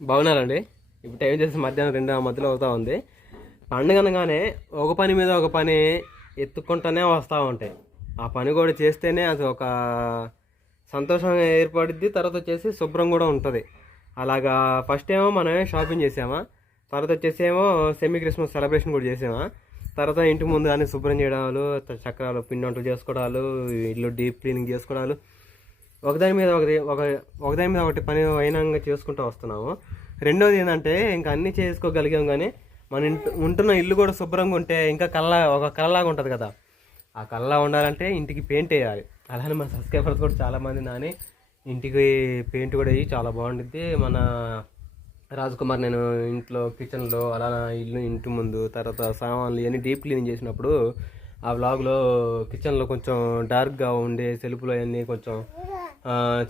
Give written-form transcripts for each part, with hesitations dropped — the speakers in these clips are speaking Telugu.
బాగున్నారండి. ఇప్పుడు టైం చేసి మధ్యాహ్నం 2 మధ్యలో అవుతా ఉంది. పండుగ అనగానే ఒక పని మీద ఒక పని ఎత్తుక్కుంటూనే వస్తూ ఉంటాయి. ఆ పని కూడా చేస్తేనే అది ఒక సంతోషం ఏర్పడుద్ది. తర్వాత వచ్చేసి శుభ్రం కూడా ఉంటుంది. అలాగా ఫస్ట్ ఏమో మనమే షాపింగ్ చేసామా, తర్వాత వచ్చేసి ఏమో సెమీ క్రిస్మస్ సెలబ్రేషన్ కూడా చేసామా, తర్వాత ఇంటి ముందు అన్ని శుభ్రం చేయడాలు, చక్రాలు పిండి వంటలు చేసుకోవడాలు, ఇల్లు డీప్ క్లీనింగ్ చేసుకోవడాలు, ఒకదాని మీద ఒకదాని మీద ఒకటి పని అయినంగా చేసుకుంటూ వస్తున్నాము. రెండోది ఏంటంటే ఇంకా అన్నీ చేసుకోగలిగాం, కానీ మన ఉంటున్న ఇల్లు కూడా శుభ్రంగా ఉంటే ఇంకా ఒక కళ్ళలాగా ఉంటుంది కదా. ఆ కళ్ళలా ఉండాలంటే ఇంటికి పెయింట్ వేయాలి. అలానే మన సబ్స్క్రైబర్స్ కూడా చాలామంది నాని ఇంటికి పెయింట్ కూడా వేయి చాలా బాగుంటుంది. మన రాజ్ కుమార్ నేను ఇంట్లో కిచెన్లో అలా ఇల్లు ఇంటి ముందు తర్వాత సామాన్లు ఇవన్నీ డీప్ క్లీనింగ్ చేసినప్పుడు ఆ వ్లాగ్లో కిచెన్లో కొంచెం డార్క్గా ఉండే సెల్ఫ్లో అవన్నీ కొంచెం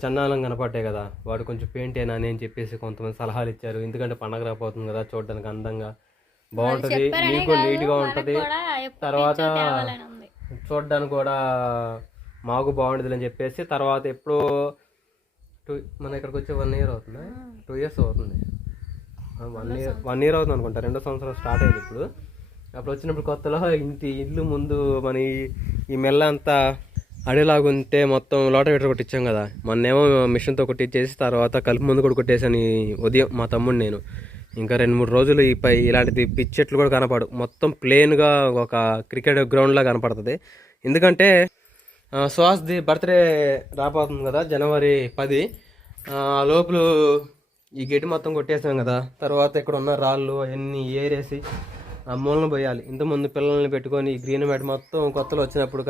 చండాలం కనపడ్డాయి కదా. వాడు కొంచెం పెయింట్ అయినా అని చెప్పేసి కొంతమంది సలహాలు ఇచ్చారు. ఎందుకంటే పండగ రాపోతుంది కదా, చూడడానికి అందంగా బాగుంటుంది, మీకు నీట్గా ఉంటుంది, తర్వాత చూడడానికి కూడా మాకు బాగుంటుంది అని చెప్పేసి తర్వాత ఎప్పుడో మన ఇక్కడికి వచ్చి 1 year అవుతుంది, 2 years అవుతుంది, 1 year అవుతుంది అనుకుంటా. 2వ సంవత్సరం స్టార్ట్ అయింది ఇప్పుడు. అప్పుడు వచ్చినప్పుడు కొత్తలో ఇల్లు ముందు మన ఈ మెల్ల అంతా అడేలాగుంటే మొత్తం లోట వెటర్ కొట్టించాం కదా. మొన్నేమో మిషన్తో కొట్టించేసి తర్వాత కలుపు ముందు కూడా కొట్టేసాను ఉదయం మా తమ్ముడు నేను. ఇంకా 2-3 రోజులు ఇలాంటిది పిచ్చెట్లు కూడా కనపడు, మొత్తం ప్లెయిన్గా ఒక క్రికెట్ గ్రౌండ్లా కనపడుతుంది. ఎందుకంటే సుహాస్ది బర్త్డే రాబోతుంది కదా, January 10. లోపల ఈ గేటు మొత్తం కొట్టేసాం కదా. తర్వాత ఇక్కడ ఉన్న రాళ్ళు అవన్నీ ఏరేసి ఆ మూలను పోయాలి. ఇంతకుముందు పిల్లల్ని పెట్టుకొని గ్రీన్ మ్యాట్ మొత్తం కొత్తలో వచ్చినప్పుడు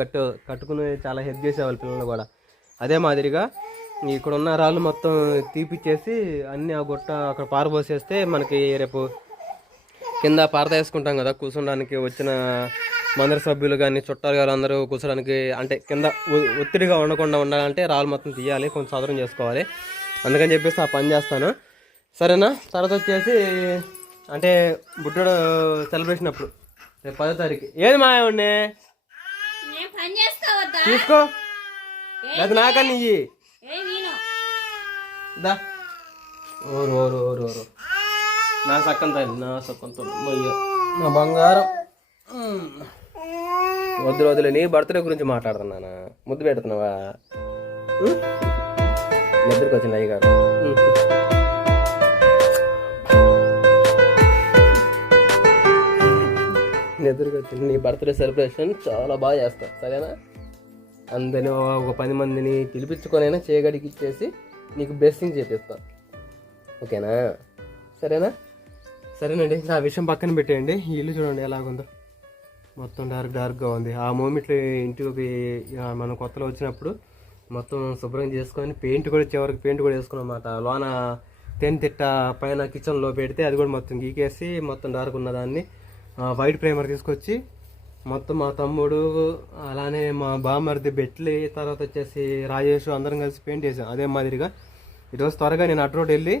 కట్టుకుని చాలా హెల్ప్ చేసేవాళ్ళు పిల్లలు కూడా. అదే మాదిరిగా ఇక్కడ ఉన్న రాళ్ళు మొత్తం తీపిచ్చేసి అన్నీ ఆ గుట్ట అక్కడ పారబోసేస్తే మనకి రేపు కింద పారద వేసుకుంటాం కదా, కూర్చోడానికి వచ్చిన మందరి సభ్యులు కానీ చుట్టాలు కానీ అందరూ కూర్చోడానికి, అంటే కింద ఒత్తిడిగా ఉండకుండా ఉండాలంటే రాళ్ళు మొత్తం తీయాలి, కొంచెం సదరం చేసుకోవాలి. అందుకని చెప్పేసి ఆ పని చేస్తాను, సరేనా. తర్వాత వచ్చేసి అంటే బుట్టడు సెలబ్రేషన్ అప్పుడు రేపు 10వ తారీఖు. ఏది మాయవాడిని తీసుకో, అది నాకని ఇయ్యి దా. ఓరు ఓరు ఓరు ఓరు నా సక్కం తల్లి, నా సక్కం తల్లి, నా బంగారం. వద్దులే, నీ బర్త్డే గురించి మాట్లాడుతున్నానా, ముద్దు పెడుతున్నావా? నిద్రకు వచ్చింది అయ్యగారు. నిద్రకు వచ్చింది. నీ బర్త్డే సెలబ్రేషన్ చాలా బాగా చేస్తాను, సరేనా. అందరినీ ఒక 10 మందిని పిలిపించుకొనైనా చేయగడికి ఇచ్చేసి నీకు బ్లెస్సింగ్ చేపిస్తాను, ఓకేనా, సరేనా. సరేనండి, ఆ విషయం పక్కన పెట్టేయండి. ఈ ఇల్లు చూడండి ఎలాగుందో, మొత్తం డార్క్గా ఉంది. ఆ మూమెంట్లో ఇంటికి మనం కొత్తలో వచ్చినప్పుడు మొత్తం శుభ్రం చేసుకొని చివరికి పెయింట్ కూడా వేసుకున్నాం అన్నమాట. లోన తిట్ట పైన కిచెన్లో పెడితే అది కూడా మొత్తం గీకేసి మొత్తం డార్క్ ఉన్నదాన్ని వైట్ ప్రైమర్ తీసుకొచ్చి మొత్తం మా తమ్ముడు అలానే మా బామ్మర్ది బెట్లి తర్వాత వచ్చేసి రాజేష్ అందరం కలిసి పెయింట్ వేసాం. అదే మాదిరిగా ఈరోజు త్వరగా నేను అటు రోడ్ వెళ్ళి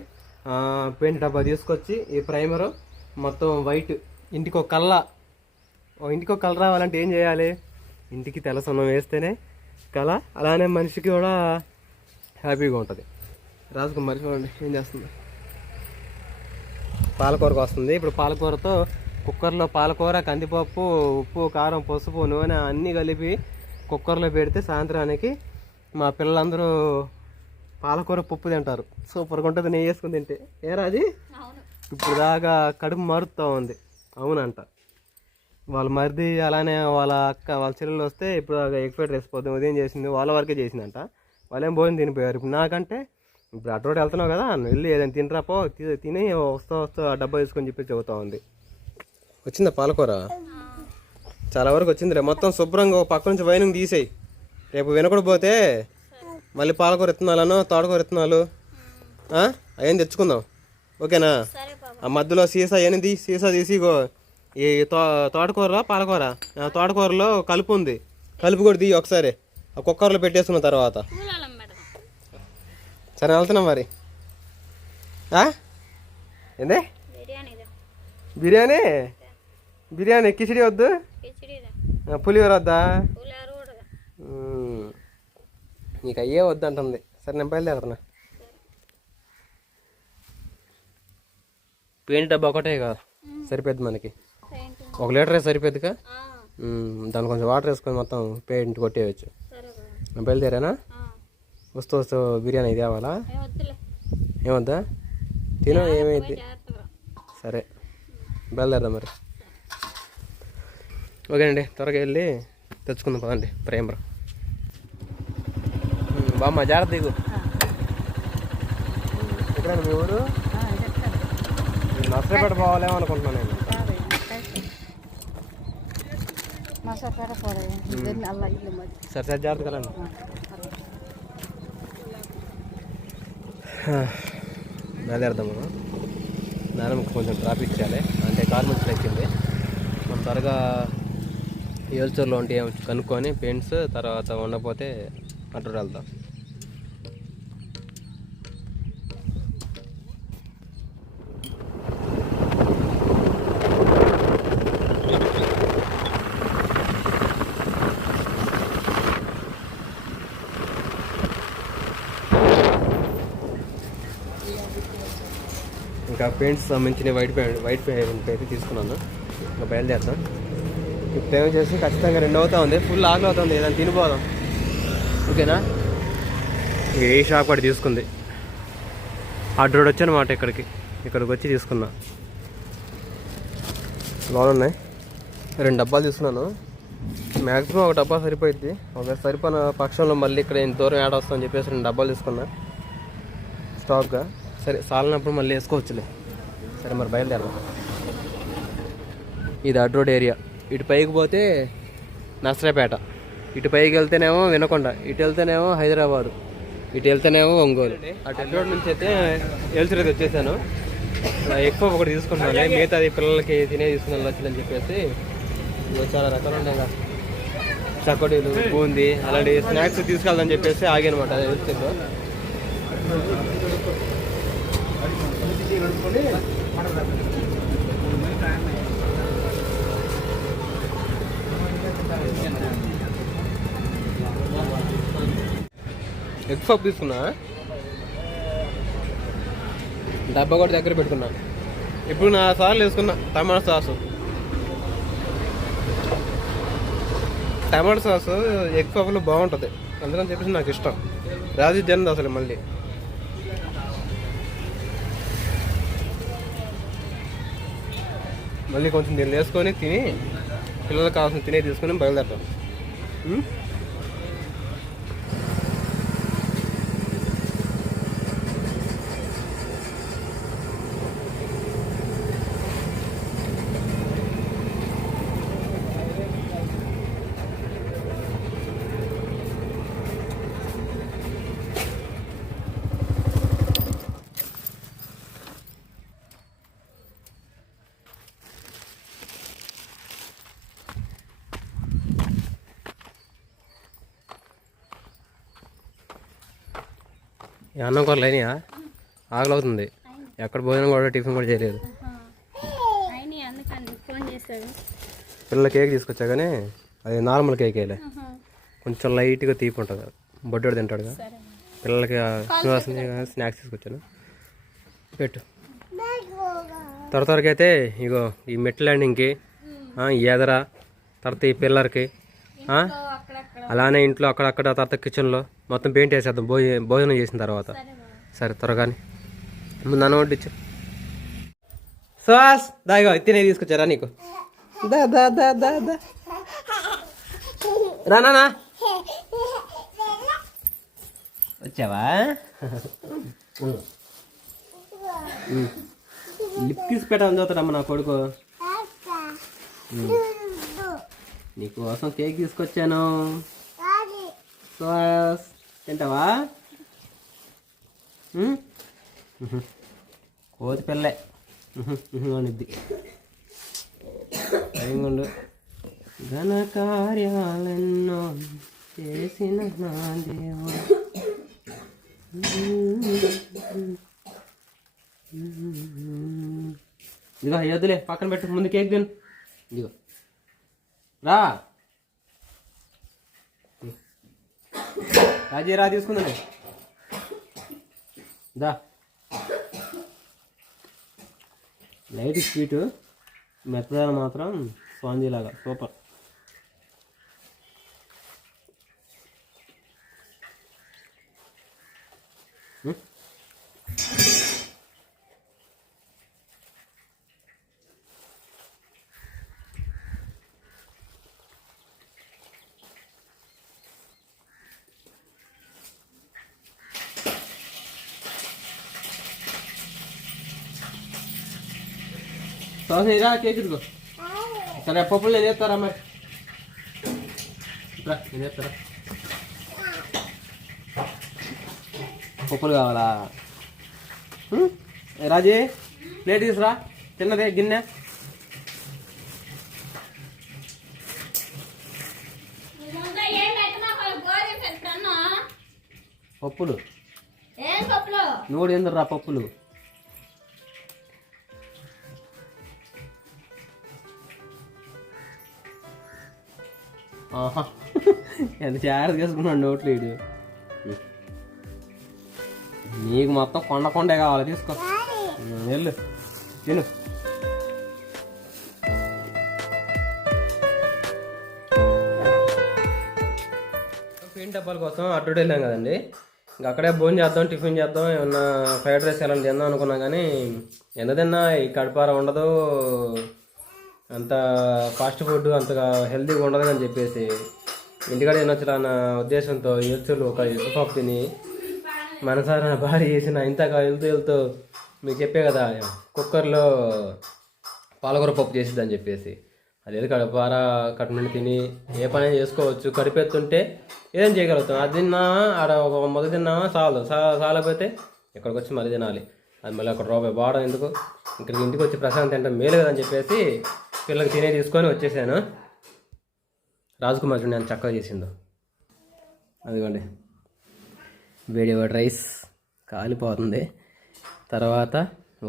పెయింట్ డబ్బా తీసుకొచ్చి ఈ ప్రైమరు మొత్తం వైట్ ఇంటికి ఒక కలర్ రావాలంటే ఏం చేయాలి, ఇంటికి తెల్ల సున్నం వేస్తేనే కళ, అలానే మనిషికి కూడా హ్యాపీగా ఉంటుంది. రాజుకు మర్చిపోండి ఏం చేస్తుంది, పాలకూరకు వస్తుంది. ఇప్పుడు పాలకూరతో కుక్కర్లో పాలకూర, కందిపప్పు, ఉప్పు, కారం, పసుపు, నూనె అన్నీ కలిపి కుక్కర్లో పెడితే సాయంత్రానికి మా పిల్లలందరూ పాలకూర పప్పు తింటారు. సూపర్గా ఉంటుంది నెయ్యి వేసుకుని తింటే. ఏరా అది ఇప్పుడు దాకా కడుపు మారుతూ ఉంది. అవునంట, వాళ్ళ మరిది అలానే వాళ్ళ అక్క వాళ్ళ చెల్లెలు వస్తే ఇప్పుడు ఎగ్ ఫ్రైడ్ రైస్ పొద్దున ఉదయం చేసింది, వాళ్ళ వరకే చేసిందంట. వాళ్ళేం భోజనం తినిపోయారు. ఇప్పుడు నాకంటే ఇప్పుడు అటు రోడ్ వెళ్తున్నావు కదా, వెళ్ళి ఏదైనా తినరాపో, తిని వస్తా ఆ డబ్బా తీసుకొని చెప్పి చెబుతా ఉంది. వచ్చిందా పాలకూర? చాలా వరకు వచ్చిందిరే. మొత్తం శుభ్రంగా పక్క నుంచి వైనింగ్ తీసేయి. రేపు వినకూడపోతే మళ్ళీ పాలకూర విత్తనాలను తోటకూర విత్తనాలు అవన్నీ తెచ్చుకుందాం, ఓకేనా. ఆ మధ్యలో సీసా తీసి ఈ తోటకూర పాలకూర, తోటకూరలో కలుపు ఉంది, కలుపు కూడా తీయి ఒకసారి ఆ కుక్కర్లో పెట్టేసుకున్న తర్వాత. సరే వెళ్తున్నాం మరి. ఏందే బిర్యానీ కిచిడి వద్దు, పులిహోర వద్దా, నీకు అయ్యే వద్దు అంటుంది. సరే నేను బయలుదేరుతున్నా. పెయింట్ డబ్బా ఒకటే కదా సరిపోద్ది మనకి. 1 లీటరే సరిపోద్దిగా. దాన్ని కొంచెం వాటర్ వేసుకొని మొత్తం పెయింట్ కొట్టేయచ్చు. బయలుదేరానా? వస్తూ వస్తూ బిర్యానీ ఇది కావాలా? ఏమొద్దా? తిను, ఏమైంది? సరే బయలుదేరదా మరి. ఓకే అండి, త్వరగా వెళ్ళి తెచ్చుకుందాం పదండి. ప్రేమరా బామ్మ, జాగ్రత్త దిగు. ఎక్కడైనా మీ ఊరు? నర్సరీపేట పోవాలేమో అనుకుంటున్నాను నేను. సరే సరే, జాగ్రత్త కదండి. బయలుదేరదాము. నాన్నమ్మకి కొంచెం ట్రాఫిక్ చేయాలి, అంటే కార్మికులు ఎక్కింది. మనం త్వరగా ఏల్చూరులో ఉంటే కనుక్కొని పెయింట్స్ తర్వాత ఉండకపోతే అటు వెళ్దాం. ఇంకా పెయింట్స్ సంబంధించిన వైట్ పెయింట్ అయితే తీసుకున్నాను. ఇంకా బయలుదేరుతాం. ఇప్పుడు ఏమో చేసి ఖచ్చితంగా 2 అవుతా ఉంది. ఫుల్ ఆకలి అవుతుంది, ఏదైనా తినిపోదాం. ఓకేనా? ఏ షాప్ కూడా తీసుకుంది. హాట్ రోడ్ వచ్చానమాట ఇక్కడికి వచ్చి తీసుకున్నా. బాగున్నాయి. 2 డబ్బాలు తీసుకున్నాను. మ్యాక్సిమం 1 డబ్బా సరిపోయిద్ది. ఒక సరిపోయిన పక్షంలో మళ్ళీ ఇక్కడ ఇంత దూరం యాడ్ వస్తుందని చెప్పేసి 2 డబ్బాలు తీసుకున్నా స్టాక్గా. సరే, సాలినప్పుడు మళ్ళీ వేసుకోవచ్చులే. సరే మరి బయలుదేరదాం. ఇది అడ్ రోడ్ ఏరియా. ఇటు పైకి పోతే నర్సరాపేట, ఇటు పైకి వెళ్తేనేమో వినకొండ, ఇటు వెళ్తేనేమో హైదరాబాదు, ఇటు వెళ్తేనేమో ఒంగోలు. అటు అడ్ రోడ్ నుంచి అయితే ఏల్చూరు వచ్చేసాను. ఎక్కువ ఒకటి తీసుకుంటున్నాను, మిగతాది పిల్లలకి తినే తీసుకున్నాను వచ్చిందని చెప్పేసి. చాలా రకాలు ఉంటాయి కదా, చకోడీలు, బూందీ, అలాంటి స్నాక్స్ తీసుకెళ్దని చెప్పేసి ఆగానమాట. అది ఏల్చూరులో ఎగ్ పఫ్ తీసుకున్నా. డబ్బా కూడా దగ్గర పెట్టుకున్నా. ఇప్పుడు 4 సార్లు వేసుకున్నా టమాటా సాసు. టమాటా సాసు ఎగ్ పఫ్లో బాగుంటుంది, అందుకని చెప్పేసి నాకు ఇష్టం. రాజీ జన్ అసలు మళ్ళీ కొంచెం దీన్ని వేసుకొని తిని పిల్లలకు కావాల్సిన తినే తీసుకొని బయలుదేరతాం. అన్నం కూరలు అయినాయా? ఆకలి అవుతుంది. ఎక్కడ భోజనం కూడా టిఫిన్ కూడా చేయలేదు. పిల్లల కేక్ తీసుకొచ్చా కానీ అది నార్మల్ కేక్ వేయలే, కొంచెం లైట్గా తీపి ఉంటుంది. బొడ్డోడు తింటాడుగా. పిల్లలకి స్నాక్స్ తీసుకొచ్చాను. పెట్టు. త్వరగా అయితే ఇగో ఈ మెట్ల ల్యాండింగ్కి, ఈ ఎదర, తర్వాత ఈ పిల్లర్కి, అలానే ఇంట్లో అక్కడక్కడ, తర్వాత కిచెన్లో మొత్తం పెయింట్ వేసేద్దాం భోజనం చేసిన తర్వాత. సరే త్వరగానే ముందు అన్నం వడ్డించు. సుహాస్ దాగా తినే తీసుకొచ్చారా నీకు? దా దా దా దా దా రానా వచ్చావా? లిప్ తీసి పెట్టాలని చూస్తాడమ్మా నా కొడుకు. నీకోసం కేక్ తీసుకొచ్చాను. సుహాస్ తింటావా? కోతి పిల్లే అనిద్ది. ఉండు. ఘన కార్యాలెన్నో చేసిన నా దేవుడు. ఇదిగో వద్దులే, పక్కన పెట్టు, ముందు కేక్ తిను. ఇదిగో రా రాజీ, రా తీసుకుందండి. దా లైట్ స్వీటు, మెత్తదాలు మాత్రం స్పాంజీ లాగా సూపర్. రా కేక్ ఇదిగో. సరే పప్పులు నేను చేస్తారా మరి, నేను చేస్తారా? పప్పులు కావాలా? రాజీ ప్లేట్ తీసురా, చిన్నదే గిన్నె. పప్పులు నువ్వు కూడా ఎందుకు రా పప్పులు? ఆహా ఎంత జాగ్రత్త చేసుకున్నాడు నోట్లు ఇడు. నీకు మొత్తం కొండే కావాలి, తీసుకో వెళ్ళు తిను. పెయింట్ డబ్బాల కోసం అటు వెళ్ళాం కదండి. ఇంకా అక్కడే భోజనం చేద్దాం, టిఫిన్ చేద్దాం, ఏమన్నా ఫ్రైడ్ రైస్ ఎలా తిందాం అనుకున్నాం. కానీ ఎంత తిన్నా ఈ కడుపార ఉండదు, అంత ఫాస్ట్ ఫుడ్ అంతగా హెల్తీగా ఉండదు అని చెప్పేసి ఇంటికాడ తినొచ్చురా అన్న ఉద్దేశంతో ఎచ్చులు ఒక ఎగ్గు పప్పు తిని మనసారా భారీ చేసిన ఇంతగా వెళ్తూ మీకు చెప్పే కదా కుక్కర్లో పాలకూర పప్పు చేసిద్దని చెప్పేసి. అది కడుపార కట్టుమండి తిని ఏ పని చేసుకోవచ్చు, కడిపెత్తుంటే ఏదైనా చేయగలుగుతాం. అది తిన్నా ఆడ ఒక మొదటి తిన్నామా చాలకపోతే ఇక్కడికి వచ్చి మళ్ళీ తినాలి. అది మళ్ళీ అక్కడ రూపాయి బావడం ఎందుకు, ఇక్కడికి ఇంటికి వచ్చి ప్రశాంతం తింటే మేలు కదని చెప్పేసి పిల్లలకి తినే తీసుకొని వచ్చేసాను. రాజకుమార్ నేను చక్కగా చేసిందో అదిగోండి, వేడి వేడి రైస్ కాలిపోతుంది, తర్వాత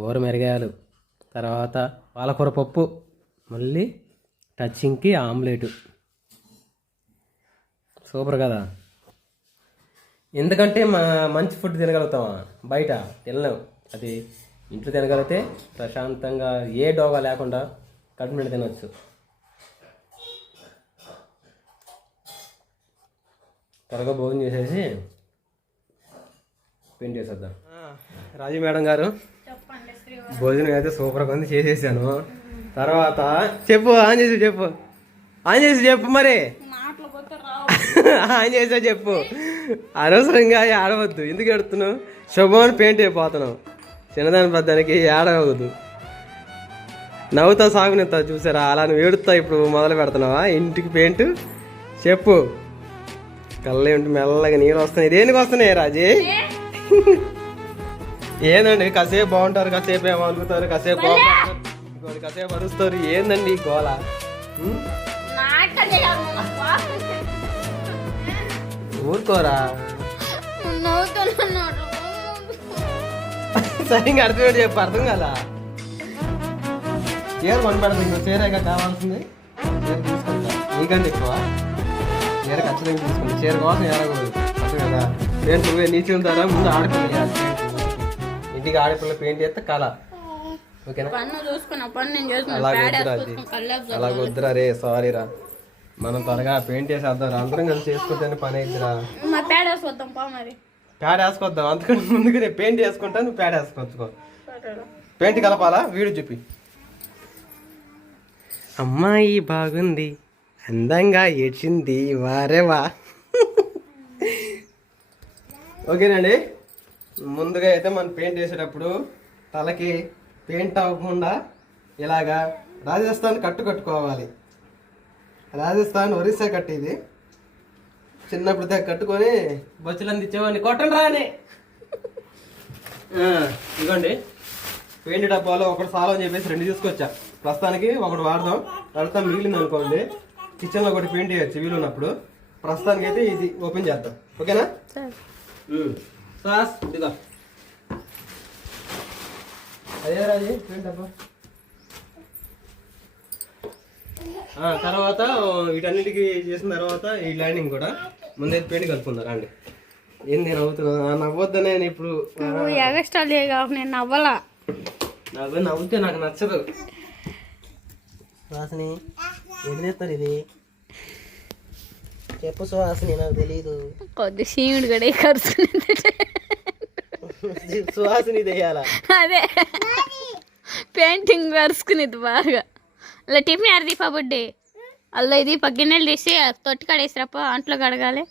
ఊర మిరగాయలు, తర్వాత పాలకూర పప్పు, మళ్ళీ టచింగ్కి ఆమ్లెట్. సూపర్ కదా. ఎందుకంటే మంచి ఫుడ్ తినగలుగుతామా, బయట తినలేం. అది ఇంట్లో తినగలిగితే ప్రశాంతంగా ఏ డోగా లేకుండా కడుపు నిండా తినవచ్చు. త్వరగా భోజనం చేసేసి పెయింట్ చేసేద్దాం. రాజీ మేడం గారు భోజనం అయితే సూపర్గా ఉంది, చేసేసాను. తర్వాత చెప్పు ఆన్ చేసి చెప్పు మరి ఆన్ చేసా చెప్పు. అనవసరంగా ఆడవద్దు, ఎందుకు ఎడుతున్నావు? శుభమని పెయింట్ అయిపోతున్నావు, చిన్నదాని పెద్దానికి ఏడవద్దు. నవ్వుతా సాగునిస్తా చూసారా, అలా నువ్వు ఏడుస్తా ఇప్పుడు మొదలు పెడుతున్నావా ఇంటికి పెయింట్? చెప్పు. కళ్ళేంటి మెల్లగా నీళ్ళు వస్తున్నాయి, దేనికి వస్తున్నాయి రాజీ? ఏందండి కాసేపు బాగుంటారు, కాసేపు ఏమో అనుకుతారు, కాసేపు బాగుంటారు, కాసేపు అరుస్తారు. ఏందండి గోళ? ఊరుకోరా, సరిగ్గా అర్థం చెప్పు, అర్థం కదా. చీర కొనిపెడతా, ఇంకో చీరేగా కావాల్సింది, చీర తీసుకుంటా. నీకంటే ఎక్కువ చీర ఖచ్చితంగా తీసుకుంటా, చీర కోసం ఏడకూడదు అర్థం కదా. పెయింట్ నువ్వే నీచి ఉంటారా, ముందు ఆడపిల్ల వేయాలి. ఇంటికి ఆడపిల్ల పెయింట్ చేస్తే కళ, ఓకేనా? అలాగ వద్దురా రే, సారీరా. మనం త్వరగా పెయింట్ వేసేద్దాం, అందరం కలిసి చేసుకుంటే పని అయిద్దిరా. ప్యాడ్ వేసుకొద్దాం, అందుకని ముందుగా నేను పెయింట్ వేసుకుంటా, నువ్వు ప్యాడ్ వేసుకొచ్చుకో. పెయింట్ కలపాలా? వీడియో చూపి. అమ్మాయి బాగుంది, అందంగా ఏడ్చింది, వారేవా. ఓకేనండి, ముందుగా అయితే మనం పెయింట్ వేసేటప్పుడు తలకి పెయింట్ అవ్వకుండా ఇలాగా రాజస్థాన్ కట్టు కట్టుకోవాలి. రాజస్థాన్ ఒరిస్సా కట్టు ఇది. చిన్నప్పుడు దగ్గర కట్టుకొని బొచ్చులంది ఇచ్చేవాడిని, కొట్టండి రాని. ఇదిగోండి పెయింట్ డబ్బాలో ఒకటి సాల్వ్ అని చెప్పేసి 2 తీసుకొచ్చా. ప్రస్తుతానికి ఒకటి వాడదాం, తర్వాత మిగిలింది అనుకోండి కిచెన్లో ఒకటి పెయింట్ చేయొచ్చు వీలు ఉన్నప్పుడు. ప్రస్తుతానికి అయితే ఇది ఓపెన్ చేద్దాం, ఓకేనా? సాస్ ఇదిగో, అదే రాజీ పెయింట్ డబ్బా. తర్వాత వీటన్నిటికీ చేసిన తర్వాత ఈ లైనింగ్ కూడా ముందైతే పెయింట్ కలుపుకుందాం. రండి. ఏంది నవ్వుతున్నా? నవ్వొద్దా నేను ఇప్పుడు? నేను నవ్వలా. నాకు నవ్వుతే నాకు నచ్చదు. సుహాసిని ఎన్ని తెస్తారు ఇది చెప్పు సుహాసిని, నాకు తెలీదు. కొద్ది సీముడు కూడా కరుచుకుని సుహాసిని తెయ్యాలా? అదే పెయింటింగ్ కరుచుకునేది బాగా. అలా టిఫిన్ ఆడ దీపా బుడ్డి అల్ల ఇది గిన్నెలు తీసి తొట్టి కడేసిరప్ప అంట్లో కడగాలి.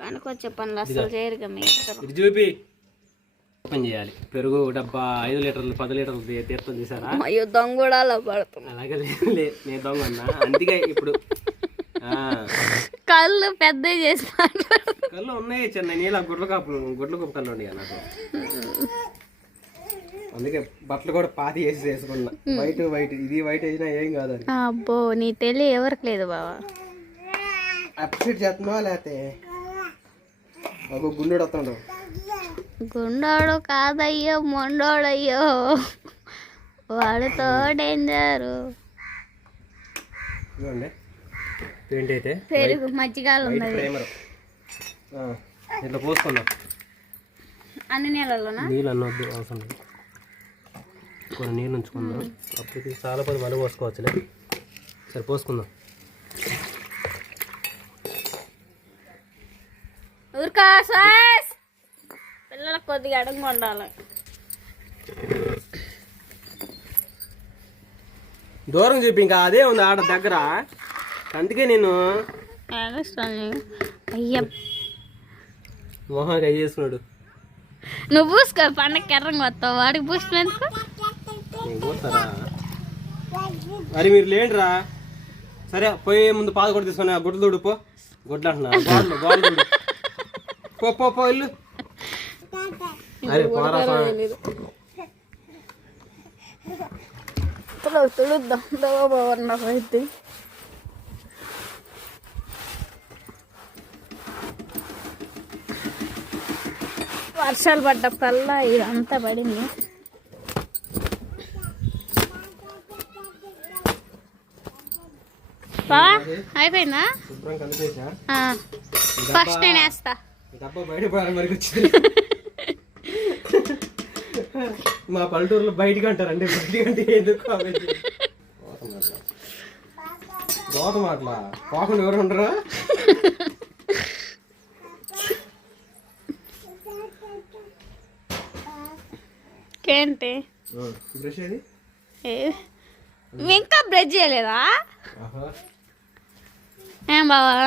పనుకొచ్చే పనులు అసలు చేయరుగా మీరు. చూపి ఓపెన్ చేయాలి. పెరుగు డబ్బా 5 లీటర్లు 10 లీటర్లు తీర్థం చేశారా? అయ్యో దొంగ కూడా అలా పడుతుంది. అలాగే నేను దొంగ అన్నా. అందుకే ఇప్పుడు కళ్ళు పెద్ద చేసి కళ్ళు ఉన్నాయి చిన్న నీళ్ళ గుడ్ల కప్పు కళ్ళు ఉండి నాకు. అందుకే బట్టలు కూడా పాతి వేసుకున్నా. వైట్ ఇది వైట్ వేసినా ఏం కాదు. అబ్బో నీ తెలియ ఎవరికి లేదు బావా. అప్సెట్ చేస్తున్నావా లేకపోతే ఒక గుండెడు వస్తాడు? గుండోడు కాదయ్యో మొండోడయ్యో, వాడితో డేంజరు. ఇవ్వండి పెయింట్ అయితే పెరుగు మజ్జిగాలు ఉన్నది ఇట్లా పోసుకుందాం. అన్ని నీళ్ళలోనా? నీళ్ళు అన్నొద్దు, అవసరం లేదు. కొన్ని నీళ్ళు ఉంచుకుందాం. అప్పటికి చాలా పది మళ్ళీ పోసుకోవచ్చులే. సరే పోసుకుందాం. ఊరుకా సాస్, పిల్లలకు కొద్దిగా అడుగు ఉండాలి. దూరం చెప్పి ఇంకా అదే ఉంది ఆడ దగ్గర. అందుకే నేను అయ్యా మొహానికి అయ్యి చేసుకున్నాడు. నువ్వు పూసుకో, పండగకి ఎర్రంగా వస్తావు. వాడికి పూసినందుకు పోతారా? మరి మీరు లేండిరా. సరే పోయే ముందు పాద కూడా తీసుకుని గుడ్లు తుడు పో. గుడ్లు అంటున్నా గోడలు పో ఇల్లు. అరే పోరా తుడుద్దాం అయితే. వర్షాలు పడ్డప్పుడల్లా ఇదంతా పడింది. అయిపోయిందా? ఫస్ట్ నేను వేస్తా. మా పల్లెటూరులో బయటకు అంటారండి. బయటకు అంటే ఎందుకు దోత మాటలా పోకుండా ఎవరు ఉండరా? ఏంటి బ్రష్ ఏది? ఇంకా బ్రష్ చేయలేదా? ఏం బావా?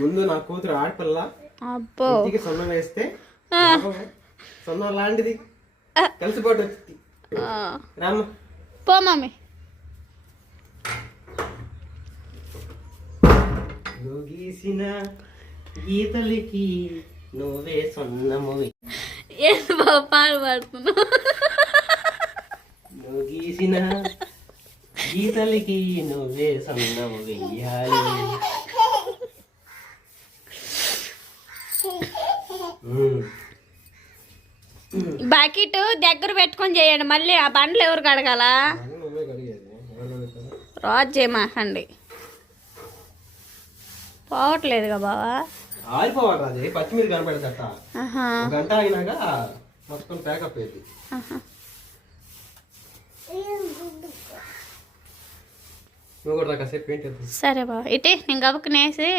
ముందు నా కూతురు ఆడపిల్ల. అబ్బో సొన్నం వేస్తే సొన్నం లాంటిది కలిసిపోటు వచ్చింది. రామ్మ పో మమ్మీ. నువ్వు గీసిన గీతలకి నువ్వే సొన్నము. ఏం బాబు పాడు పాడుతున్నావు? నువ్వు గీసిన గీతలకి నువ్వే సొన్నము వెయ్యాలి. బకెట్ దగ్గర పెట్టుకొని చేయండి. మళ్ళీ ఆ బండ్లు ఎవరు కడగాల? రోజు చేయమాకండి. పోవట్లేదుగా బావా. ఆరిపోవాలి. అది పచ్చిమిరి కనపడేదట. గంట అయినాక మొత్తం ప్యాకప్ అయింది. నువ్వు కూడా కాసేపు పెయింట్ వేద్దాం. సరే బావ. ఇటే నేను గబుక్కునేసి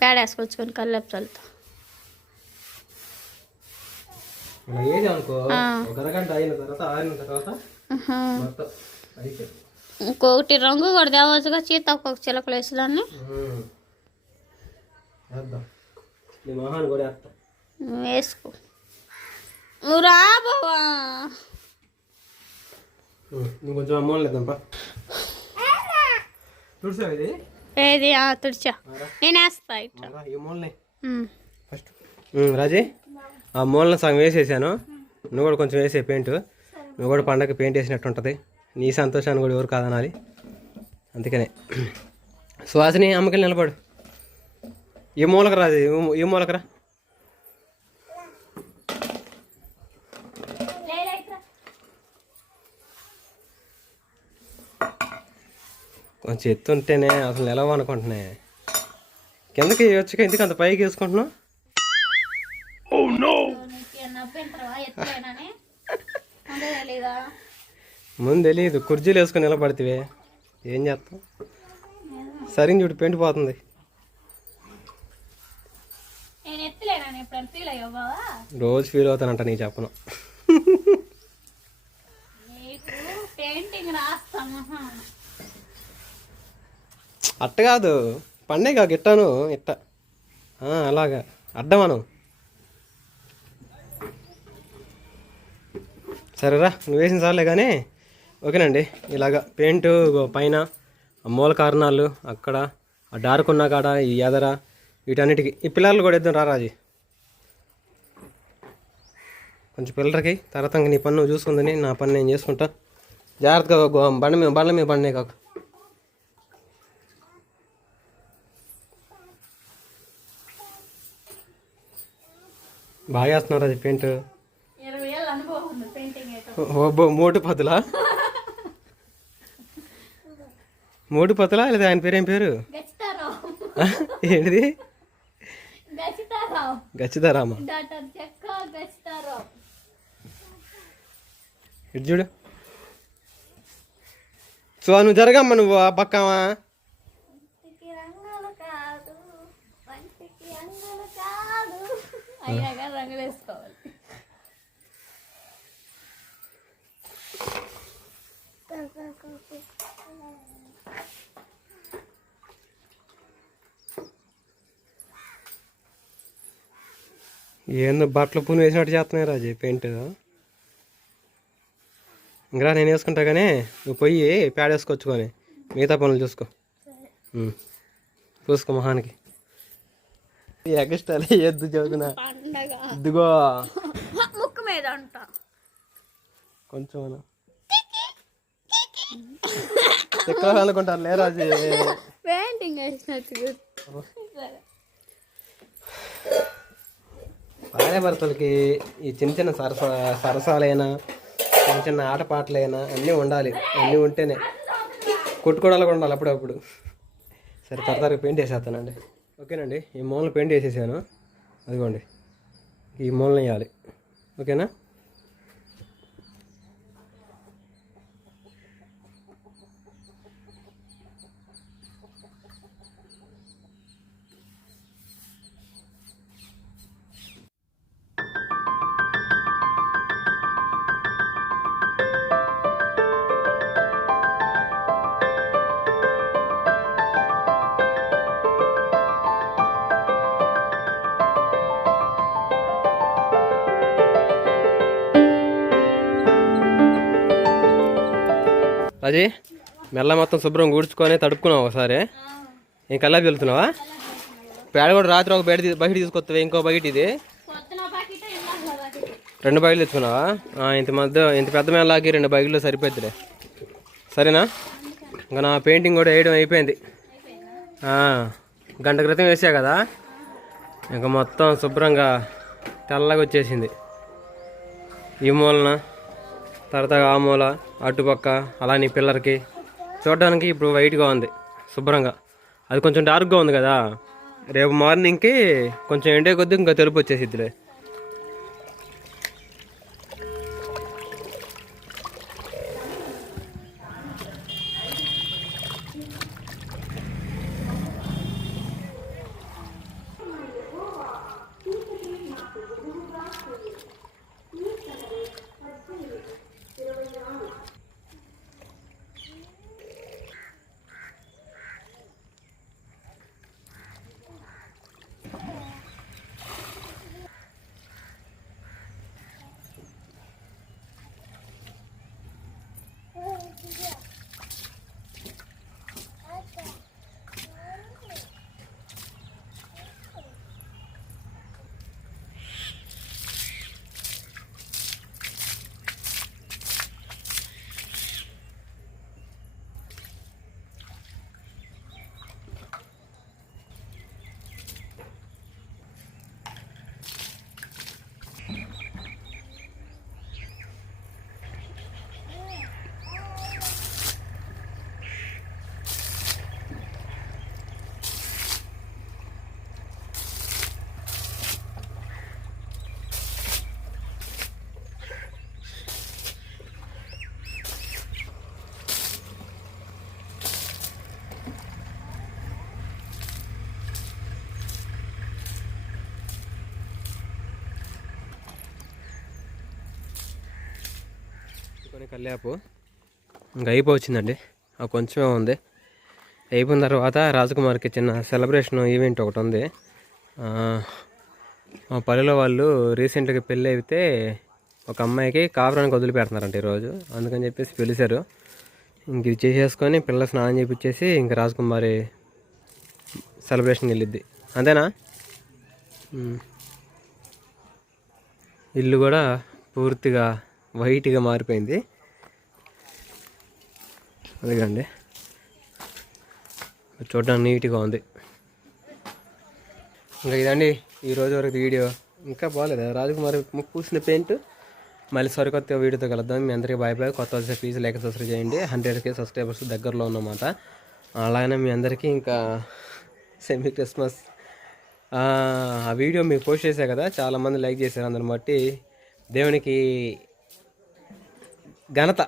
పేడ వేసుకొచ్చుకొని కల్లేపు చల్లుతా. ఏది అనుకో ఒక అరగంట అయిన తర్వాత ఆరిన తర్వాత మొత్తం అయిపోయింది. ఇంకొకటి రంగు కూడా తేవచ్చుగా. చీతాకు చిలకలు వేసేదాన్ని వేసుకో. నువ్వు రా బావా. నువ్వు కొంచెం అమ్మోళ్ళు లేదంపా. తుడిసావు ఇది? ఏది తుడిచా. నేను వేస్తా ఇట్లా ఈ మూలనే ఫస్ట్. రాజీ ఆ మూలన సగం వేసేసాను. నువ్వు కూడా కొంచెం వేసే పెయింట్. నువ్వు కూడా పండగ పెయింట్ వేసినట్టు ఉంటుంది. నీ సంతోషాన్ని కూడా ఎవరు కాదనాలి. అందుకనే సువాసిని అమ్మకెళ్ళి నిలబడు. ఏ మూలక రాజు, ఏ మూలకరా. కొంచెం ఎత్తుంటేనే అసలు నిలవ అనుకుంటున్నాయి. కిందకి వచ్చి ఎందుకు అంత పైకి వేసుకుంటున్నావు? ముందు తెలియదు కుర్చీలు వేసుకొని నిలబడితే ఏం చేస్తాం. సరిగ్గా చూడు పెయింట్ పోతుంది. రోజు ఫీల్ అవుతానంట నీకు చెప్పను. అట్ట కాదు పండేగా గిట్టాను ఇట్ట అలాగా అడ్డమను. సరేరా నువ్వు వేసిన సార్లే కానీ ఓకేనండి. ఇలాగా పెయింట్ పైన మూల కారణాలు అక్కడ ఆ డార్క్ ఉన్న కాడ ఈ ఎదర వీటన్నిటికీ ఈ పిల్లర్లు కూడా ఇద్దాం రారాజీ. కొంచెం పిల్లలకి తర్వాత నీ పని నువ్వు చూసుకుందని నా పని నేను చేసుకుంటా. జాగ్రత్తగా బండ్ల మీద బండి కాకు. బాగా వేస్తున్నారు అది పెయింట్. మోటు పతులా మోటు పతులా లేదా ఆయన పేరు ఏం పేరు ఏంటిది? గచ్చితారామా? ఇటు చూడు. సో నువ్వు జరగమ్మా, నువ్వు ఆ పక్కమా. ఏందో బట్టలు పూని వేసినట్టు చేస్తున్నాయి రాజు పెయింట్. ఇంకా నేను వేసుకుంటా కానీ నువ్వు పోయి ప్యాడ్ వేసుకొచ్చుకొని మిగతా పనులు చూసుకో. చూసుకో మొహానికి ఎగస్టాలే ఎద్దు చదువుతున్నా. ఇదిగో ముక్కు మీద కొంచెం ఎక్కడ అనుకుంటారు లేరా భార్య భర్తలకి ఈ చిన్న చిన్న సరసాలైనా చిన్న చిన్న ఆటపాటలైనా అన్నీ ఉండాలి. అన్నీ ఉంటేనే కొట్టుకోవడాలు కూడా ఉండాలి అప్పుడప్పుడు. సరే తరతరగా పెయింట్ వేసేస్తానండి. ఓకేనండి. ఈ మూలను పెయింట్ వేసేసాను. అదిగోండి ఈ మూలను వేయాలి. ఓకేనా? రాజీ మెల్ల మొత్తం శుభ్రం కూర్చుకొని తడుపుకున్నావు ఒకసారి. ఇంకల్లా వెళ్తున్నావా? పేడ కూడా రాత్రి ఒక బయట తీసుకొస్తావా? ఇంకో బయట ఇది 2 బయలు తెచ్చుకున్నావా? ఇంత పెద్ద మేళకి 2 బయలు సరిపోద్దిలే. సరేనా? ఇంకా నా పెయింటింగ్ కూడా వేయడం అయిపోయింది. గంట క్రితం వేసా కదా, ఇంకా మొత్తం శుభ్రంగా తెల్లగా వచ్చేసింది. ఈ మూలన తర్వాత ఆ మూల అటుపక్క అలా నీ పిల్లర్కి చూడడానికి ఇప్పుడు వైట్గా ఉంది శుభ్రంగా. అది కొంచెం డార్క్గా ఉంది కదా, రేపు మార్నింగ్కి కొంచెం ఎండే కొద్దీ ఇంకా తెలుపు వచ్చేసిద్దిలే. కొని కల్లాపు ఇంకా అయిపోవచ్చిందండి, కొంచెమే ఉంది. అయిపోయిన తర్వాత రాజకుమార్కి చిన్న సెలబ్రేషన్ ఈవెంట్ ఒకటి ఉంది. మా పల్లెలో వాళ్ళు రీసెంట్గా పెళ్ళి అయితే ఒక అమ్మాయికి కాపురానికి వదిలిపెడుతున్నారంట ఈరోజు. అందుకని చెప్పేసి పిలిచారు. ఇంక ఇది చేసేసుకొని పిల్లలు స్నానం చేయించేసి ఇంకా రాజకుమారి సెలబ్రేషన్కి వెళ్ళిద్ది. అంతేనా? ఇల్లు కూడా పూర్తిగా వైట్గా మారిపోయింది. అదిగండి, చూడడానికి నీట్గా ఉంది. ఇంకా ఇదండి ఈరోజు వరకు వీడియో. ఇంకా బాగాలేదు రాజకుమారి పూసిన పెయింట్. మళ్ళీ సరికొత్త వీడియోతో కలుద్దాం. మీ అందరికీ బాయ్ బాయ్. కొత్త వచ్చే ప్లీజ్ లైక్ సబ్స్క్రైబ్ చేయండి. 100K సబ్స్క్రైబర్స్ దగ్గరలో ఉన్నమాట. అలాగనే మీ అందరికీ ఇంకా సెమీ క్రిస్మస్ ఆ వీడియో మీకు పోస్ట్ చేశా కదా, చాలామంది లైక్ చేశారు. అందరిని బట్టి దేవునికి ఘనత.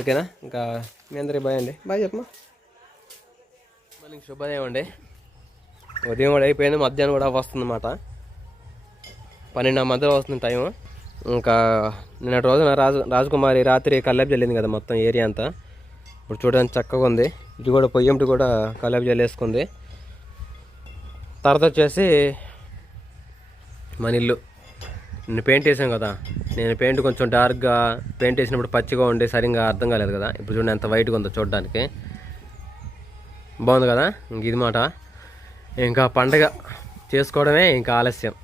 ఓకేనా? ఇంకా మీ అందరికీ బాయ్ అండి. బాయ్ చెప్పమా. మనకి శుభోదయం అండి. ఉదయం కూడా అయిపోయింది, మధ్యాహ్నం కూడా వస్తుందన్నమాట. 12 మధ్యలో వస్తుంది టైము. ఇంకా నిన్నటి రోజున రాజకుమారి రాత్రి కల్లాపు జల్లింది కదా మొత్తం ఏరియా అంతా. ఇప్పుడు చూడడానికి చక్కగా ఉంది. ఇది కూడా పొయ్యంటి కూడా కల్లాపు జల్లేసుకుంది. తర్వాత వచ్చేసి మన ఇల్లు నేను పెయింట్ వేసాను కదా, నేను పెయింట్ కొంచెం డార్క్గా పెయింట్ వేసినప్పుడు పచ్చిగా ఉండి సరిగ్గా అర్థం కాలేదు కదా. ఇప్పుడు చూడండి ఎంత వైట్గా ఉందో చూడడానికి. బాగుంది కదా. ఇంక ఇది మాట ఇంకా పండగ చేసుకోవడమే ఇంకా ఆలస్యం.